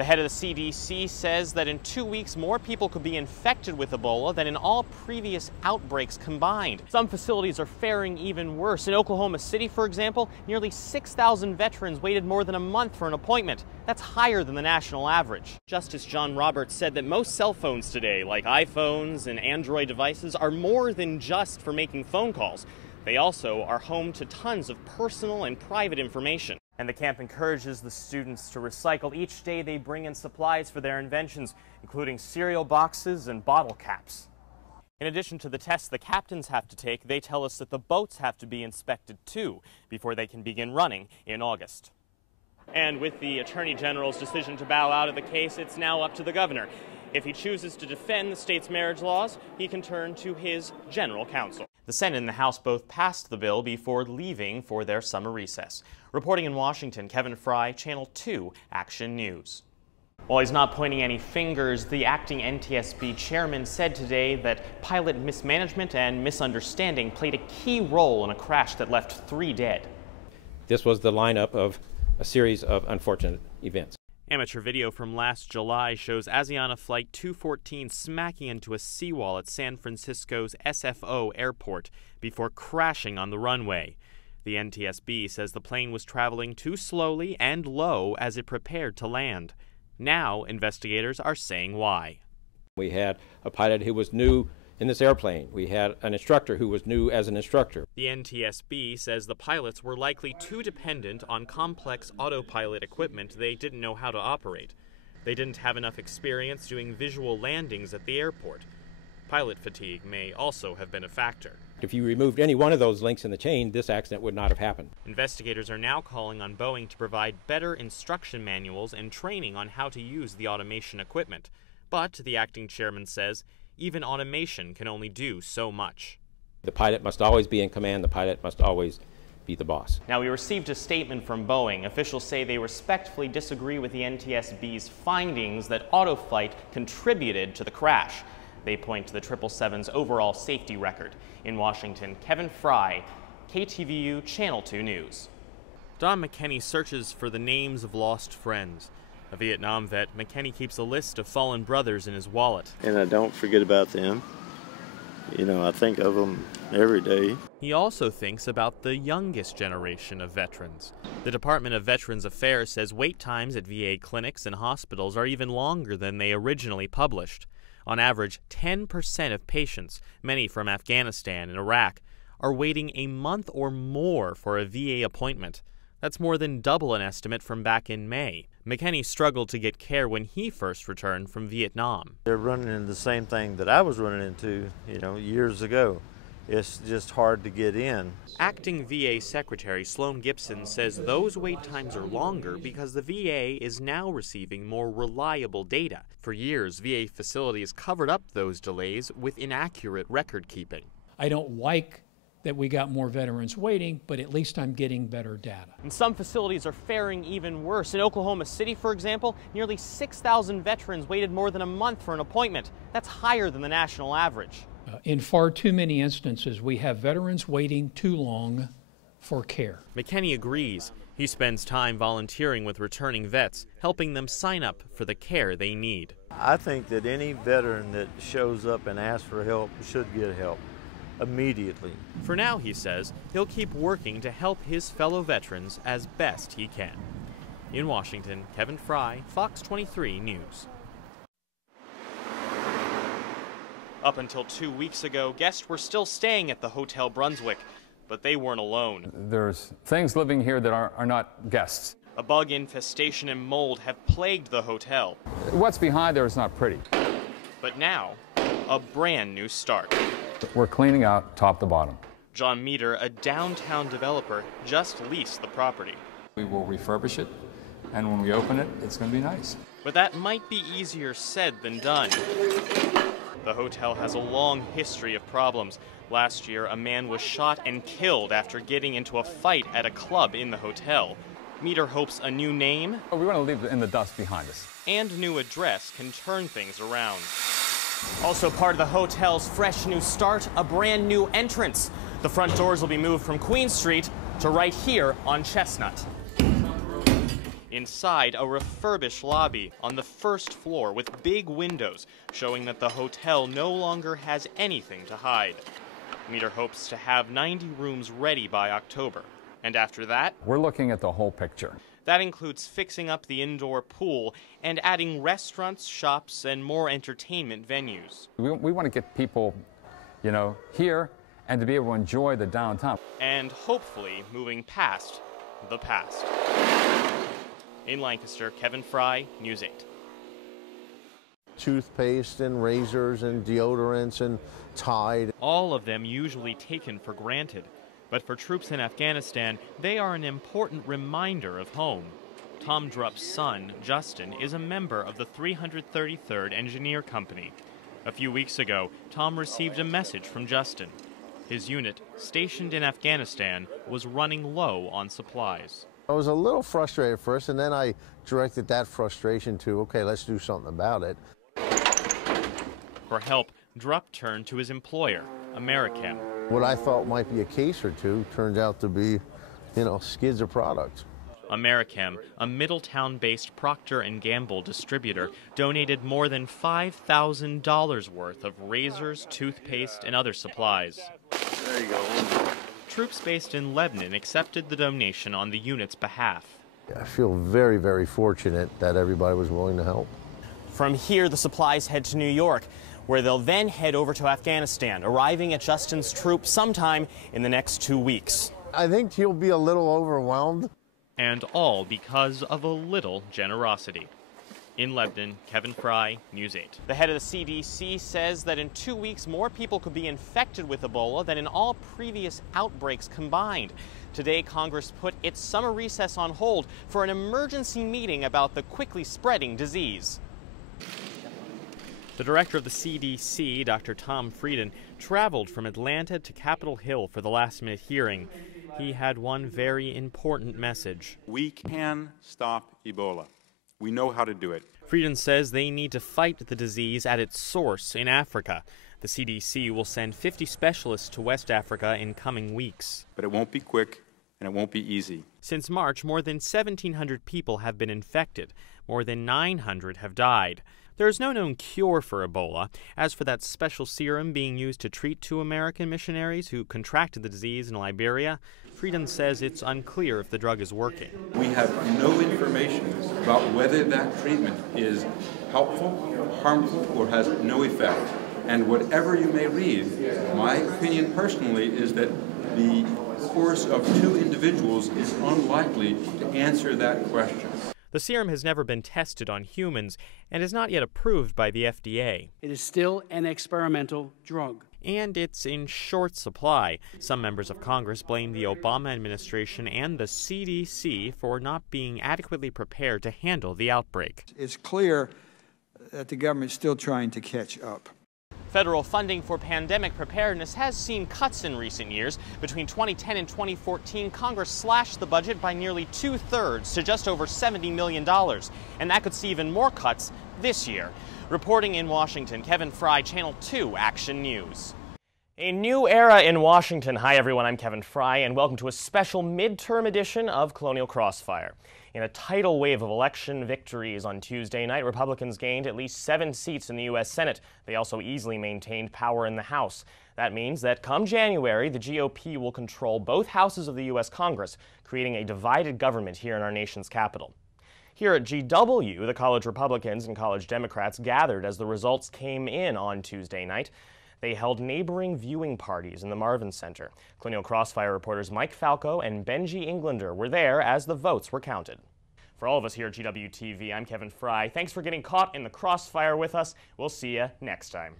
The head of the CDC says that in 2 weeks, more people could be infected with Ebola than in all previous outbreaks combined. Some facilities are faring even worse. In Oklahoma City, for example, nearly 6,000 veterans waited more than a month for an appointment. That's higher than the national average. Justice John Roberts said that most cell phones today, like iPhones and Android devices, are more than just for making phone calls. They also are home to tons of personal and private information. And the camp encourages the students to recycle. Each day they bring in supplies for their inventions, including cereal boxes and bottle caps. In addition to the tests the captains have to take, they tell us that the boats have to be inspected too before they can begin running in August. And with the Attorney General's decision to bow out of the case, it's now up to the governor. If he chooses to defend the state's marriage laws, he can turn to his general counsel. The Senate and the House both passed the bill before leaving for their summer recess. Reporting in Washington, Kevin Frey, Channel 2 Action News. While he's not pointing any fingers, the acting NTSB chairman said today that pilot mismanagement and misunderstanding played a key role in a crash that left 3 dead. This was the lineup of a series of unfortunate events. Amateur video from last July shows Asiana Flight 214 smacking into a seawall at San Francisco's SFO airport before crashing on the runway. The NTSB says the plane was traveling too slowly and low as it prepared to land. Now, investigators are saying why. We had a pilot who was new in this airplane. We had an instructor who was new as an instructor. The NTSB says the pilots were likely too dependent on complex autopilot equipment they didn't know how to operate. They didn't have enough experience doing visual landings at the airport. Pilot fatigue may also have been a factor. If you removed any one of those links in the chain, this accident would not have happened. Investigators are now calling on Boeing to provide better instruction manuals and training on how to use the automation equipment. But, the acting chairman says, even automation can only do so much. The pilot must always be in command. The pilot must always be the boss. Now, we received a statement from Boeing. Officials say they respectfully disagree with the NTSB's findings that autoflight contributed to the crash. They point to the 777's overall safety record. In Washington, Kevin Frey, KTVU Channel 2 News. Don McKenney searches for the names of lost friends. A Vietnam vet, McKenney keeps a list of fallen brothers in his wallet. And I don't forget about them. You know, I think of them every day. He also thinks about the youngest generation of veterans. The Department of Veterans Affairs says wait times at VA clinics and hospitals are even longer than they originally published. On average, 10% of patients, many from Afghanistan and Iraq, are waiting a month or more for a VA appointment. That's more than double an estimate from back in May. McKenney struggled to get care when he first returned from Vietnam. They're running into the same thing that I was running into, years ago. It's just hard to get in. Acting VA Secretary Sloan Gibson says those wait times are longer because the VA is now receiving more reliable data. For years, VA facilities covered up those delays with inaccurate record keeping. I don't like that we got more veterans waiting, but at least I'm getting better data. And some facilities are faring even worse. In Oklahoma City, for example, nearly 6,000 veterans waited more than a month for an appointment. That's higher than the national average. In far too many instances, we have veterans waiting too long for care. McKenney agrees. He spends time volunteering with returning vets, helping them sign up for the care they need. I think that any veteran that shows up and asks for help should get help immediately. For now, he says, he'll keep working to help his fellow veterans as best he can. In Washington, Kevin Frey, Fox 23 News. Up until 2 weeks ago, guests were still staying at the Hotel Brunswick, but they weren't alone. There's things living here that are not guests. A bug infestation and mold have plagued the hotel. What's behind there is not pretty. But now, a brand new start. We're cleaning out top to bottom. John Meter, a downtown developer, just leased the property. We will refurbish it, and when we open it, it's going to be nice. But that might be easier said than done. The hotel has a long history of problems. Last year, a man was shot and killed after getting into a fight at a club in the hotel. Meter hopes a new name We want to leave it in the dust behind us. and new address can turn things around. Also part of the hotel's fresh new start, a brand new entrance. The front doors will be moved from Queen Street to right here on Chestnut. In Inside, a refurbished lobby on the first floor with big windows showing that the hotel no longer has anything to hide. Meter hopes to have 90 rooms ready by October. And after that, We're looking at the whole picture. that includes fixing up the indoor pool and adding restaurants, shops, and more entertainment venues. We want to get people, here and to be able to enjoy the downtown. And hopefully moving past the past. In Lancaster, Kevin Frey, News 8. Toothpaste and razors and deodorants and Tide. All of them usually taken for granted. But for troops in Afghanistan, they are an important reminder of home. Tom Drupp's son, Justin, is a member of the 333rd Engineer Company. A few weeks ago, Tom received a message from Justin. His unit, stationed in Afghanistan, was running low on supplies. I was a little frustrated at first, and then I directed that frustration to, okay, let's do something about it. For help, Drupp turned to his employer, Americhem. What I thought might be a case or two turns out to be, skids of product. Americhem, a Middletown-based Procter & Gamble distributor, donated more than $5,000 worth of razors, toothpaste, and other supplies. There you go. Troops based in Lebanon accepted the donation on the unit's behalf. I feel very, very fortunate that everybody was willing to help. From here, the supplies head to New York, where they'll then head over to Afghanistan, arriving at Justin's troop sometime in the next 2 weeks. I think he'll be a little overwhelmed. And all because of a little generosity. In Lebanon, Kevin Frey, News 8. The head of the CDC says that in 2 weeks, more people could be infected with Ebola than in all previous outbreaks combined. Today, Congress put its summer recess on hold for an emergency meeting about the quickly spreading disease. The director of the CDC, Dr. Tom Frieden, traveled from Atlanta to Capitol Hill for the last-minute hearing. He had one very important message. We can stop Ebola. We know how to do it. Frieden says they need to fight the disease at its source in Africa. The CDC will send 50 specialists to West Africa in coming weeks. But it won't be quick, and it won't be easy. Since March, more than 1,700 people have been infected. More than 900 have died. There is no known cure for Ebola. As for that special serum being used to treat 2 American missionaries who contracted the disease in Liberia, Frieden says it's unclear if the drug is working. We have no information about whether that treatment is helpful, harmful, or has no effect. And whatever you may read, my opinion personally is that the course of 2 individuals is unlikely to answer that question. The serum has never been tested on humans and is not yet approved by the FDA. It is still an experimental drug. And it's in short supply. Some members of Congress blame the Obama administration and the CDC for not being adequately prepared to handle the outbreak. It's clear that the government is still trying to catch up. Federal funding for pandemic preparedness has seen cuts in recent years. Between 2010 and 2014, Congress slashed the budget by nearly 2/3 to just over $70 million. And that could see even more cuts this year. Reporting in Washington, Kevin Frey, Channel 2 Action News. A new era in Washington. Hi everyone, I'm Kevin Frey, and welcome to a special midterm edition of Colonial Crossfire. In a tidal wave of election victories on Tuesday night, Republicans gained at least 7 seats in the U.S. Senate. They also easily maintained power in the House. That means that come January, the GOP will control both houses of the U.S. Congress, creating a divided government here in our nation's capital. Here at GW, the college Republicans and college Democrats gathered as the results came in on Tuesday night. They held neighboring viewing parties in the Marvin Center. Colonial Crossfire reporters Mike Falco and Benji Englander were there as the votes were counted. For all of us here at GW-TV, I'm Kevin Frey. Thanks for getting caught in the crossfire with us. We'll see you next time.